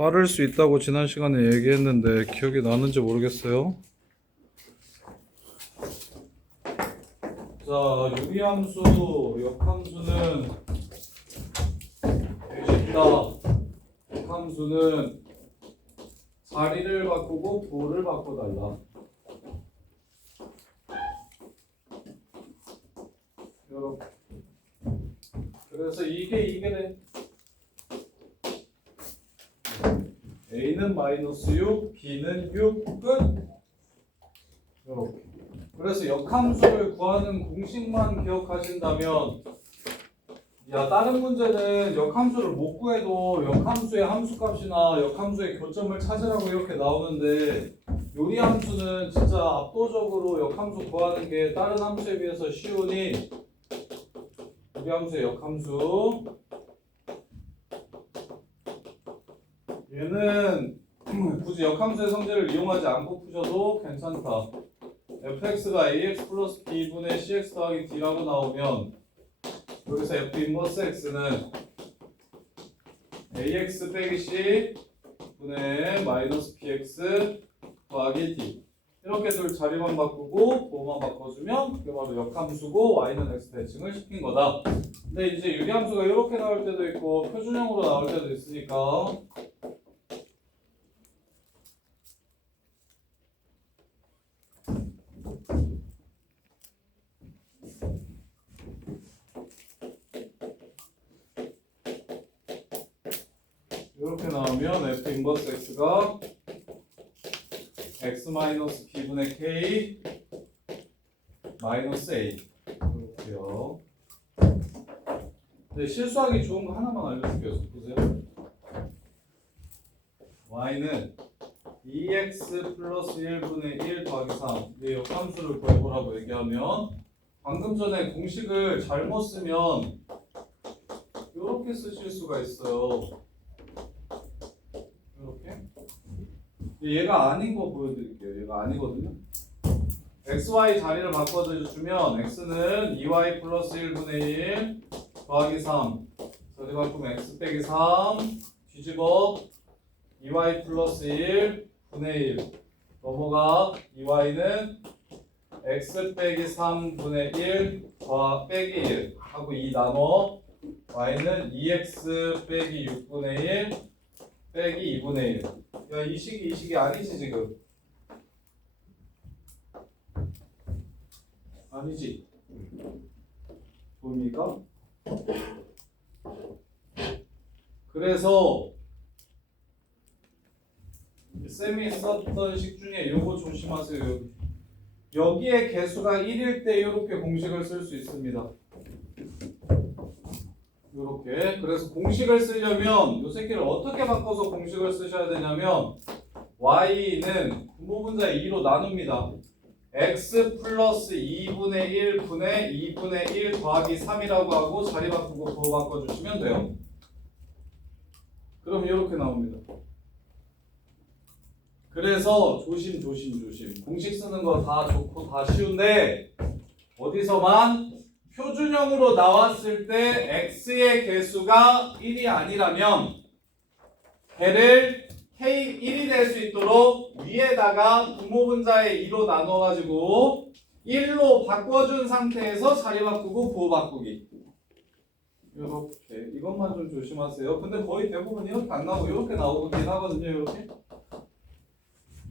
빠를 수 있다고 지난 시간에 얘기했는데 기억이 나는지 모르겠어요. 자, 유리함수, 역함수는 쉽다. 역함수는 자리를 바꾸고 부호를 바꿔달라. 이렇게. 그래서 이게 돼. A는 마이너스 6, B는 6, 끝. 이렇게. 그래서 역함수를 구하는 공식만 기억하신다면, 야, 다른 문제는 역함수를 못 구해도 역함수의 함수값이나 역함수의 교점을 찾으라고 이렇게 나오는데, 요리함수는 진짜 압도적으로 역함수 구하는 게 다른 함수에 비해서 쉬우니 요리함수의 역함수, 얘는 굳이 역함수의 성질을 이용하지 않고 푸셔도 괜찮다. fx가 ax 플러스 b분의 cx 더하기 d라고 나오면 여기서 f 인버스 x는 ax 빼기 c 분의 마이너스 bx 더하기 d, 이렇게 둘 자리만 바꾸고 부호만 바꿔주면 그게 바로 역함수고 y는 x 대칭을 시킨 거다. 근데 이제 유리함수가 이렇게 나올 때도 있고 표준형으로 나올 때도 있으니까 이렇게 나오면 f 인버스 x가 x 마이너스 b분의 k 마이너스 a 이렇게요. 근데 실수하기 좋은 거 하나만 알려줄게요. 보세요. y는 2x 플러스 1분의 1 더하기 3, 이 역함수를 구해보라고 얘기하면 방금 전에 공식을 잘못 쓰면 이렇게 쓰실 수가 있어요. 이렇게. 얘가 아닌 거 보여드릴게요. 얘가 아니거든요. xy 자리를 바꿔주면 x는 2y 플러스 1분의 1 더하기 3, 자리 바꾸면 x 빼기 3 뒤집어 2y 플러스 1 분의 1 넘어가 2y는 x 빼기 3분의 1 빼기 1 하고 2 나눠 y는 2x 빼기 6분의 1 빼기 2분의 1. 야, 이 식이 아니지 지금? 아니지? 뭡니까? 그래서 쌤이 썼던 식 중에 요거 조심하세요. 여기에 개수가 1일 때 이렇게 공식을 쓸 수 있습니다. 이렇게. 그래서 공식을 쓰려면 요 새끼를 어떻게 바꿔서 공식을 쓰셔야 되냐면 y는 분모분자의 2로 나눕니다. x 플러스 2분의 1 분의 2분의 1 더하기 3이라고 하고 자리 바꾸고 부호 바꿔주시면 돼요. 그럼 이렇게 나옵니다. 그래서 조심. 공식 쓰는 거 다 좋고 다 쉬운데 어디서만 표준형으로 나왔을 때 x의 개수가 1이 아니라면 걔를 k1이 될 수 있도록 위에다가 분모분자의 2로 나눠가지고 1로 바꿔준 상태에서 자리 바꾸고 부호 바꾸기. 이렇게. 이것만 좀 조심하세요. 근데 거의 대부분 이렇게 안 나오고 이렇게 나오긴 하거든요.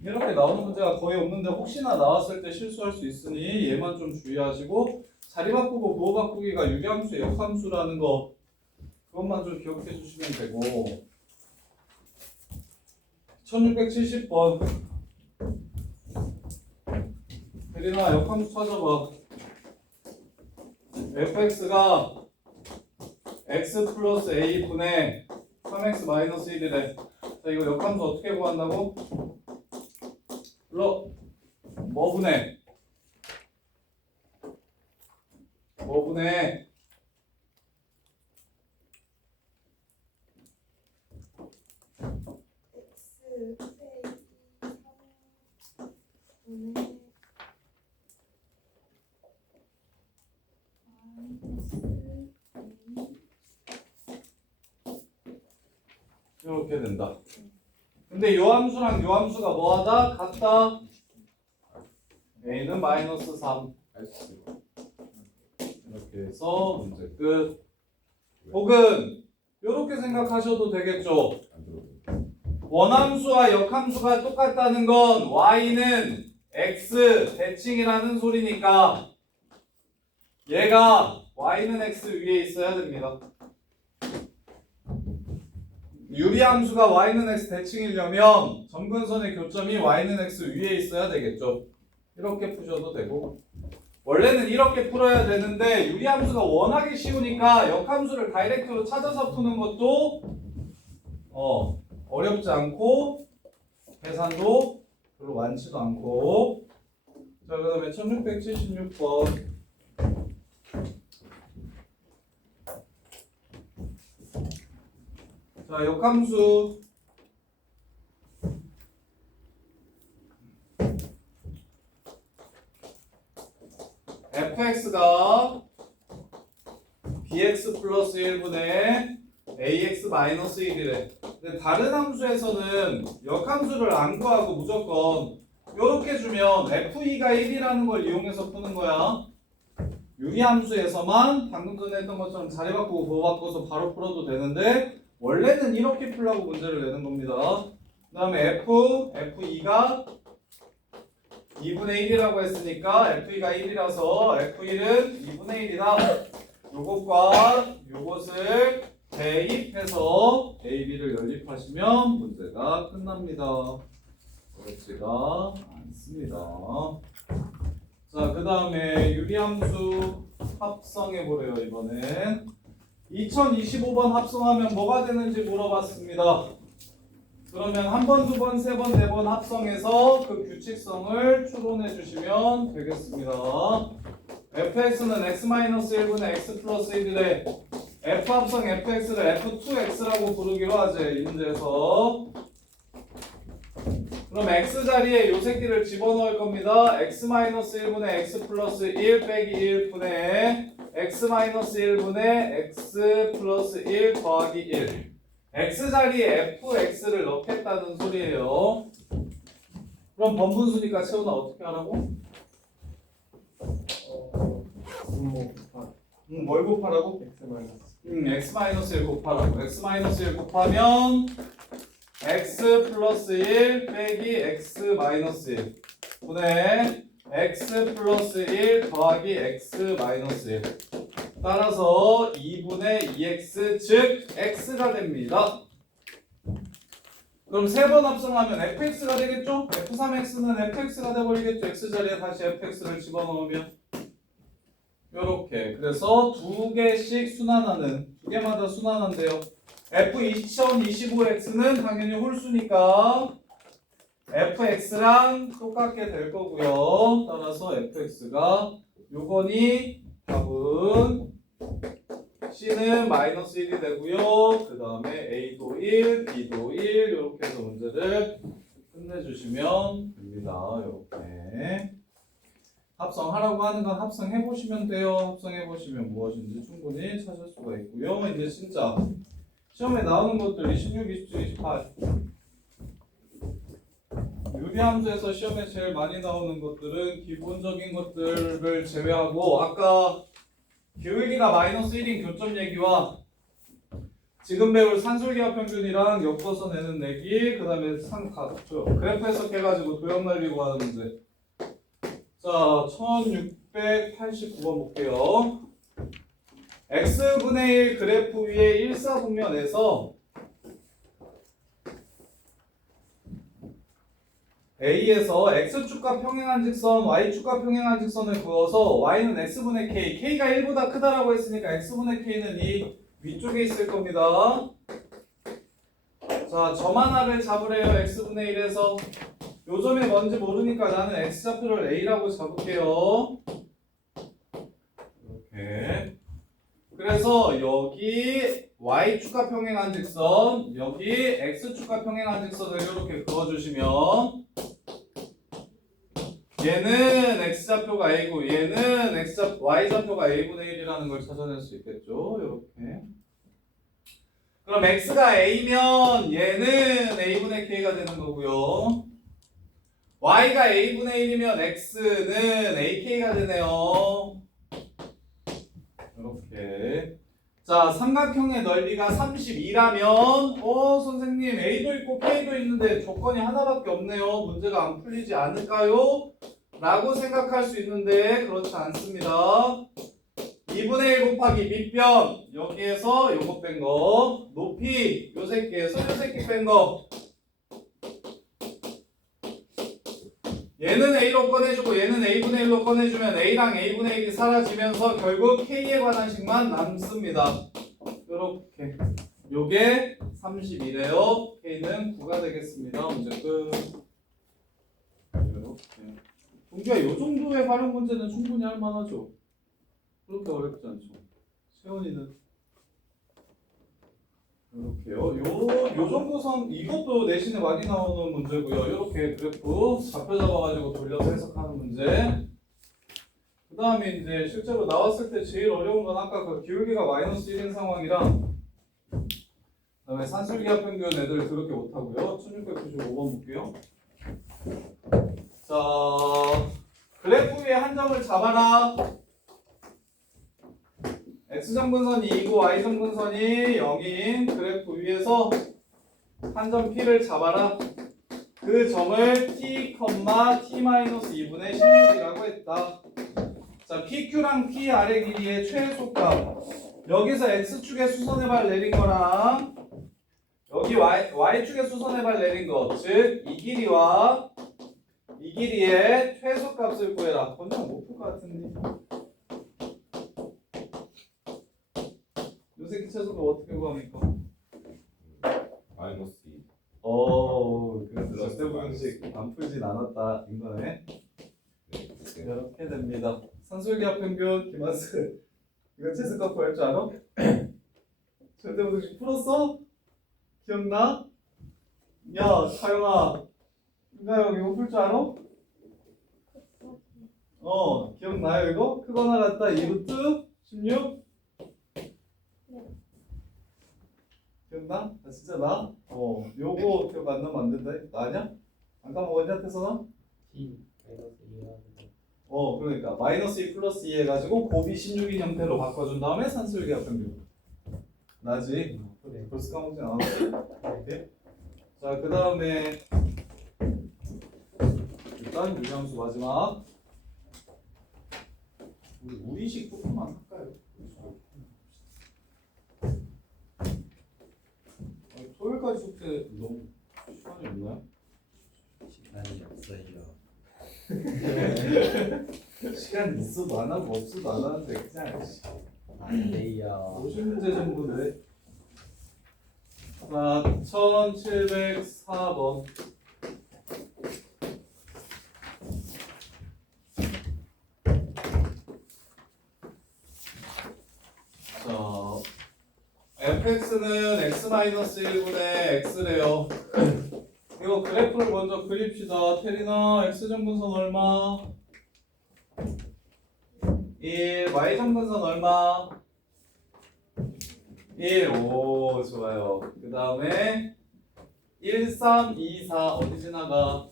이렇게 나오는 문제가 거의 없는데 혹시나 나왔을 때 실수할 수 있으니 얘만 좀 주의하시고 자리 바꾸고 부호 바꾸기가 유리함수, 역함수라는 거 그것만 좀 기억해 주시면 되고 1670번 혜린아 역함수 찾아봐. fx가 x 플러스 a 분의 3x 마이너스 1이래. 자, 이거 역함수 어떻게 구한다고? 불러. 뭐분의 이렇게 된다. 근데 요 함수랑 요 함수가 뭐하다? 같다. a는 마이너스 3. 이렇게 해서 문제 끝. 혹은 이렇게 생각하셔도 되겠죠. 원함수와 역함수가 똑같다는 건 y는 x 대칭이라는 소리니까 얘가 y는 x 위에 있어야 됩니다. 유리함수가 y는 x 대칭이려면 점근선의 교점이 y는 x 위에 있어야 되겠죠. 이렇게 푸셔도 되고, 원래는 이렇게 풀어야 되는데 유리함수가 워낙에 쉬우니까 역함수를 다이렉트로 찾아서 푸는 것도 어렵지 않고 계산도 별로 많지도 않고. 자, 그 다음에 1676번. 자, 역함수 fx가 bx 플러스 1분의 ax 마이너스 1이래. 근데 다른 함수에서는 역함수를 안 구하고 무조건 이렇게 주면 f2가 1이라는 걸 이용해서 푸는 거야. 유리함수에서만 방금 전에 했던 것처럼 자리 바꾸고 부호 바꿔서 바로 풀어도 되는데 원래는 이렇게 풀라고 문제를 내는 겁니다. 그 다음에 f2가 2분의 1이라고 했으니까 f2가 1이라서 f1은 2분의 1이다. 요것과 요것을 대입해서 a, b를 연립하시면 문제가 끝납니다. 어렵지가 않습니다. 자, 그 다음에 유리함수 합성해보래요. 이번엔 2025번 합성하면 뭐가 되는지 물어봤습니다. 그러면 한 번, 두 번, 세 번, 네 번 합성해서 그 규칙성을 추론해 주시면 되겠습니다. fx는 x-1분의 x 플러스 1이래. f 합성 fx를 f2x라고 부르기로 하지, 이 문제에서. 그럼 x 자리에 요 새끼를 집어넣을 겁니다. x-1분의 x 플러스 1 빼기 1분의 x-1분의 x 플러스 1 더하기 1. x 자리에 fx를 넣겠다는 소리예요. 그럼 번분수니까 채우나 어떻게 하라고? 뭘 곱하라고? x-1 곱하라고. x-1 곱하면 x 플러스 1 빼기 x 마이너스 1 분의 x 플러스 1 더하기 x 마이너스 1. 따라서 2분의 2x 즉 x가 됩니다. 그럼 세 번 합성하면 fx가 되겠죠? f3x는 fx가 돼버리겠죠? x 자리에 다시 fx를 집어넣으면 요렇게. 그래서 두 개씩 순환하는, 두 개마다 순환한대요. f2025x는 당연히 홀수니까 fx랑 똑같게 될 거고요. 따라서 fx가 요거니 답은 C는 마이너스 1이 되고요. 그 다음에 A도 1, B도 1 이렇게 해서 문제를 끝내주시면 됩니다. 이렇게 합성하라고 하는 건 합성해보시면 돼요. 합성해보시면 무엇인지 충분히 찾을 수가 있고요. 이제 진짜 시험에 나오는 것들 26, 27, 28 유리함수에서 시험에 제일 많이 나오는 것들은 기본적인 것들을 제외하고 아까 기울기가 마이너스 1인 교점 얘기와 지금 배울 산술기하 평균이랑 엮어서 내는 내기, 그 다음에 그래프 해석해가지고 도형 날리고 하는 문제. 자, 1689번 볼게요. x분의 1 그래프 위에 일사분면에서 A에서 x축과 평행한 직선, y축과 평행한 직선을 그어서 y는 x분의 k, k가 1보다 크다라고 했으니까 x분의 k는 이 위쪽에 있을 겁니다. 자, 점 하나를 잡으래요. x분의 1에서 요 점이 뭔지 모르니까 나는 x좌표를 a라고 잡을게요. 이렇게. 그래서 여기 y축과 평행한 직선, 여기 x축과 평행한 직선을 이렇게 그어주시면 얘는 x좌표가 a고 얘는 y좌표가 a분의 1이라는 걸 찾아낼 수 있겠죠. 이렇게. 그럼 x가 a면 얘는 a분의 A분의 K가 되는 거고요. Y가 A분의 1이면 X는 AK가 되네요. 이렇게. 자, 삼각형의 넓이가 32라면 선생님 A도 있고 K도 있는데 조건이 하나밖에 없네요. 문제가 안 풀리지 않을까요? 라고 생각할 수 있는데 그렇지 않습니다. 2분의 1 곱하기 밑변 여기에서 요거 뺀 거, 높이 요 새끼에서 요 새끼 뺀 거. 얘는 A로 꺼내주고 얘는 A분의 1로 꺼내주면 A랑 A분의 1이 사라지면서 결국 K에 관한 식만 남습니다. 이렇게 요게 30이래요. K는 9가 되겠습니다. 문제 끝. 이렇게. 동기야, 요 정도의 활용 문제는 충분히 할 만하죠. 그렇게 어렵지 않죠. 세원이는 이렇게요. 요 정도 선 이것도 내신에 많이 나오는 문제고요. 이렇게 그래프 좌표 잡아가지고 돌려서 해석하는 문제. 그 다음에 이제 실제로 나왔을 때 제일 어려운 건 아까 그 기울기가 마이너스 1인 상황이랑 그 다음에 산술기하 평균 애들 그렇게 못하고요. 1695번 볼게요. 자, 그래프 위에 한 점을 잡아라. x정분선이 2고 y정분선이 0인 그래프 위에서 한 점 P를 잡아라. 그 점을 T, T-2분의 16이라고 했다. 자, PQ랑 P 아래 길이의 최소값. 여기서 X축에 수선의 발 내린 거랑 여기 Y축에 수선의 발 내린 거. 즉, 이 길이와 이 길이의 최소값을 구해라. 번역 못 풀 것 같은데. 요 새끼 최소값 어떻게 구합니까? 마이너스 2. 그래서 절대 방식 안 풀진 않았다. 이거네. 이렇게 됩니다. 산술기하 평균 김한슬. 이거 최소값 구할 줄 알아? 절대 방식 풀었어? 기억나? 야, 차영아. 인가영 이거 풀 줄 알아? 기억나요 이거? 크거나 같다 2루트 16? 기억나? 나 진짜 나? 요거 기억 안 나면 안 된다. 나냐? 안 까먹었냐 태선아? T 마이너스 2가 그러니까 마이너스 2 플러스 2 해가지고 곱이 16인 형태로 바꿔준 다음에 산술기하 평균. 나지? 그래. 벌써 까먹진 않았어? 이렇게. 자, 그 다음에 일단 유리함수 마지막. 우리 우리식 조금만 할까요? 토요일까지 숙제 너무 시간이 없나요? 시간이 없어요. 시간 있어도 안 하고 없어도 안 하는데 그냥 안 돼요. 50문제 정도인데. 자, 1704번. 자, fx는 x-1분의 x래요. 이거 그래프를 먼저 그립시다. 테리나 x정분선 얼마? 1, y정분선 얼마? 1, 오, 좋아요. 그 다음에 1, 3, 2, 4 어디 지나가?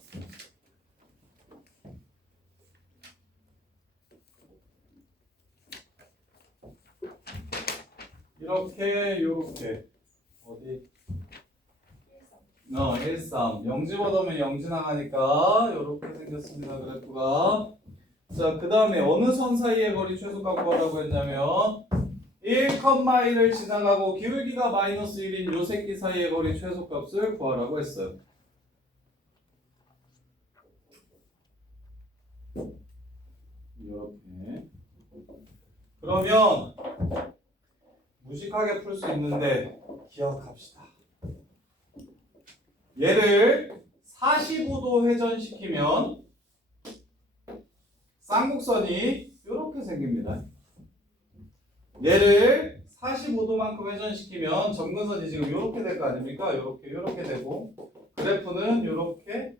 이렇게 요렇게 어디? 1, 3 0 집어넣으면 0 지나가니까 요렇게 생겼습니다. 그래프가. 자, 그 다음에 어느 선 사이의 거리 최소값 구하라고 했냐면 1,1을 지나가고 기울기가 마이너스 1인 요 새끼 사이의 거리 최소값을 구하라고 했어요. 이렇게. 그러면 무식하게 풀 수 있는데 기억합시다. 얘를 45도 회전시키면 쌍곡선이 이렇게 생깁니다. 얘를 45도만큼 회전시키면 점근선이 지금 이렇게 될 거 아닙니까? 이렇게 되고 그래프는 이렇게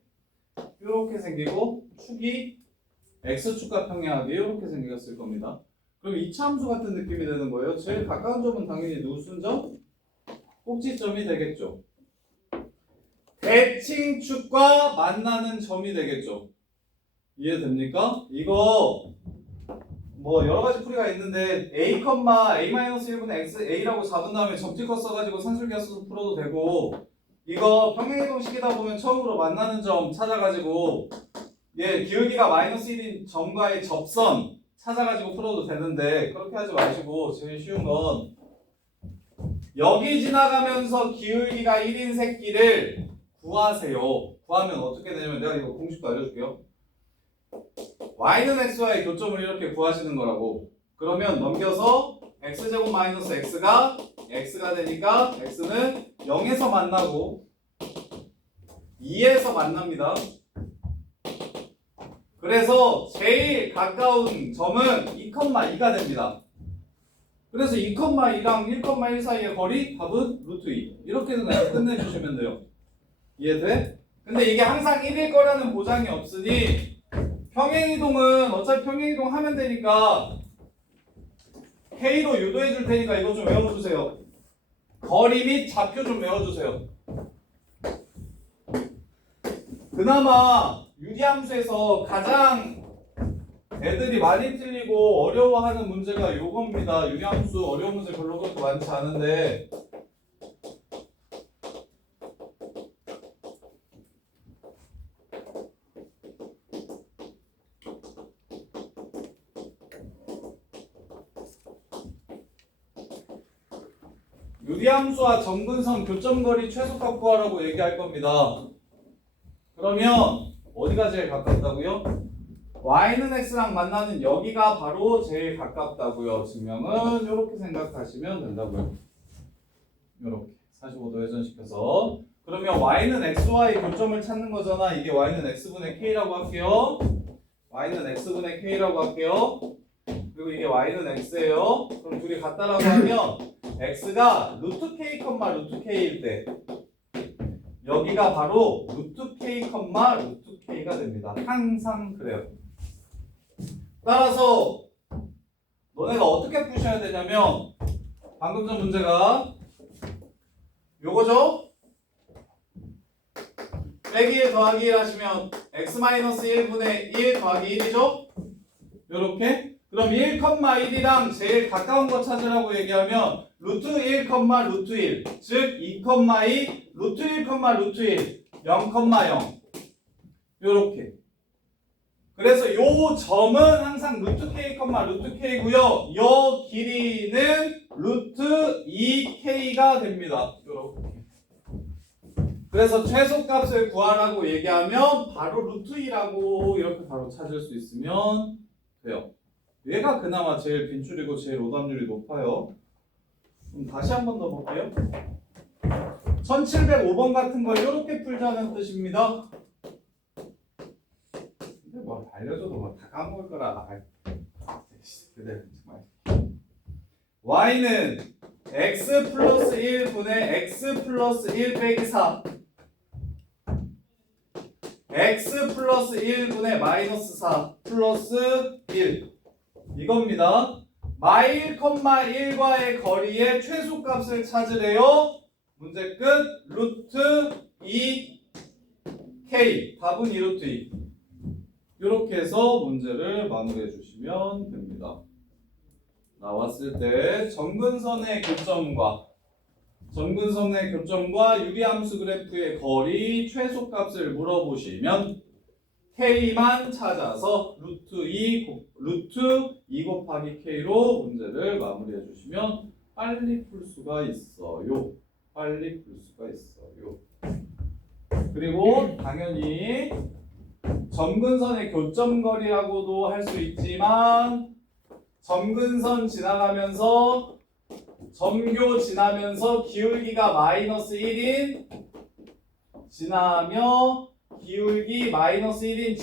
생기고 축이 x축과 평행하게 이렇게 생겼을 겁니다. 그럼 이차함수 같은 느낌이 되는 거예요. 제일 가까운 점은 당연히 무슨 점? 꼭지점이 되겠죠. 대칭축과 만나는 점이 되겠죠. 이해됩니까? 이거 뭐 여러 가지 풀이가 있는데 a,a-1분의 x a라고 잡은 다음에 접지커 써가지고 산술기하 써서 풀어도 되고, 이거 평행이동식이다 보면 처음으로 만나는 점 찾아가지고 기울기가 마이너스 1인 점과의 접선 찾아가지고 풀어도 되는데, 그렇게 하지 마시고 제일 쉬운 건 여기 지나가면서 기울기가 1인 새끼를 구하세요. 구하면 어떻게 되냐면, 내가 이거 공식도 알려줄게요. y는 x와의 교점을 이렇게 구하시는 거라고. 그러면 넘겨서 x제곱 마이너스 x가 되니까 x는 0에서 만나고 2에서 만납니다. 그래서 제일 가까운 점은 2,2가 됩니다. 그래서 2,2랑 1,1 사이의 거리 답은 루트 2. 이렇게 그냥 끝내주시면 돼요. 이해돼? 근데 이게 항상 1일 거라는 보장이 없으니 평행이동은 어차피 평행이동 하면 되니까 K로 유도해 줄 테니까 이거 좀 외워주세요. 거리 및 좌표 좀 외워주세요. 그나마 유리함수에서 가장 애들이 많이 틀리고 어려워하는 문제가 요겁니다. 유리함수 어려운 문제 별로 그렇게 많지 않은데, 유리함수와 정근선 교점거리 최소값 구하라고 얘기할 겁니다. 그러면 어디가 제일 가깝다고요? y는 x랑 만나는 여기가 바로 제일 가깝다고요. 증명은 이렇게 생각하시면 된다고요. 이렇게 45도 회전시켜서. 그러면 y는 x와의 교점을 찾는 거잖아. 이게 y는 x분의 k라고 할게요. y는 x분의 k라고 할게요. 그리고 이게 y는 x예요. 그럼 둘이 같다라고 하면 x가 루트 k, 루트 k일 때 여기가 바로 루트 k, 루트 k가 됩니다. 항상 그래요. 따라서 너네가 어떻게 푸셔야 되냐면, 방금 전 문제가 요거죠? 빼기 1 더하기 1 하시면 x-1분의 1 더하기 1이죠? 요렇게. 그럼 1,1이랑 제일 가까운 거 찾으라고 얘기하면 루트 1, 루트 1, 즉 2,2, 루트 1, 루트 1, 0,0 요렇게. 그래서 요 점은 항상 루트 k, 루트 k고요. 요 길이는 루트 2k가 됩니다. 요렇게. 그래서 최소값을 구하라고 얘기하면 바로 루트 2라고 이렇게 바로 찾을 수 있으면 돼요. 얘가 그나마 제일 빈줄이고 제일 오답률이 높아요. 그럼 다시 한 번 더 볼게요. 1705번 같은 걸 이렇게 풀자는 뜻입니다. 근데 뭐 알려줘도 뭐 다 까먹을 거라. 그래 정말. y는 x 플러스 1분의 x 플러스 1 빼기 4, x 플러스 1분의 마이너스 4 플러스 1 이겁니다. 마1,1과의 거리의 최소값을 찾으래요. 문제 끝. 루트 2k. 답은 2 루트 2. 이렇게 해서 문제를 마무리해 주시면 됩니다. 나왔을 때 정근선의 교점과 유리함수 그래프의 거리 최소값을 물어보시면 k만 찾아서 루트 2 곱하기 k로 문제를 마무리해 주시면 빨리 풀 수가 있어요. 그리고 당연히 점근선의 교점거리라고도 할 수 있지만, 점근선 지나가면서 점교 지나면서 기울기가 마이너스 1인 지나며 기울기 마이너스 1인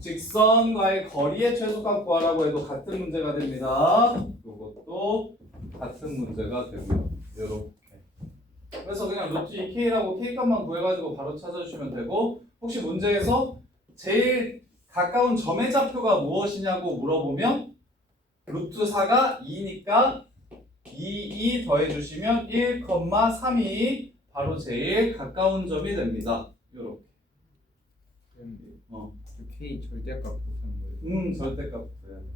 직선과의 거리의 최소값 구하라고 해도 같은 문제가 됩니다. 이것도 같은 문제가 되고요. 이렇게. 그래서 그냥 루트 2k라고 k값만 구해가지고 바로 찾아주시면 되고, 혹시 문제에서 제일 가까운 점의 좌표가 무엇이냐고 물어보면 루트 4가 2니까 2 더해주시면 1,32 바로 제일 가까운 점이 됩니다. 요렇게. 어. K 절대값 못하는 거예요. 절대값은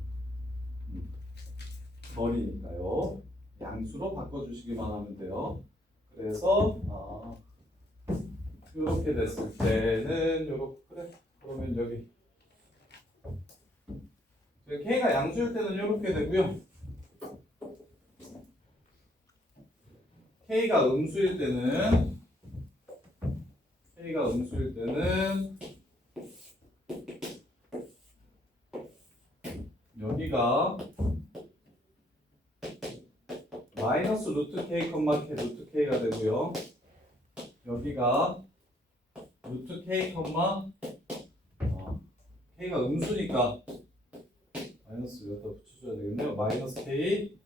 거리니까요. 양수로 바꿔주시기만 하면 돼요. 그래서 이렇게 됐을 때는 요렇게 그래. 그러면 여기 K가 양수일 때는 이렇게 되고요. K가 음수일 때는 여기가 마이너스 루트 K, 루트 K가 되고요. 여기가 루트 K, K가 음수니까 마이너스 여기다 붙여줘야 되겠네요. 마이너스 K,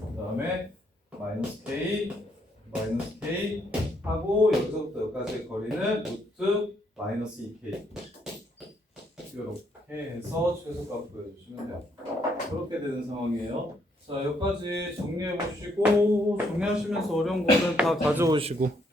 그 다음에 마이너스 K 하고 여기서부터 여기까지의 거리는 루트 마이너스 2K 이렇게 해서 최소값 구해주시면 돼요. 그렇게 되는 상황이에요. 자, 여기까지 정리해 보시고 정리하시면서 어려운 거는 다 가져오시고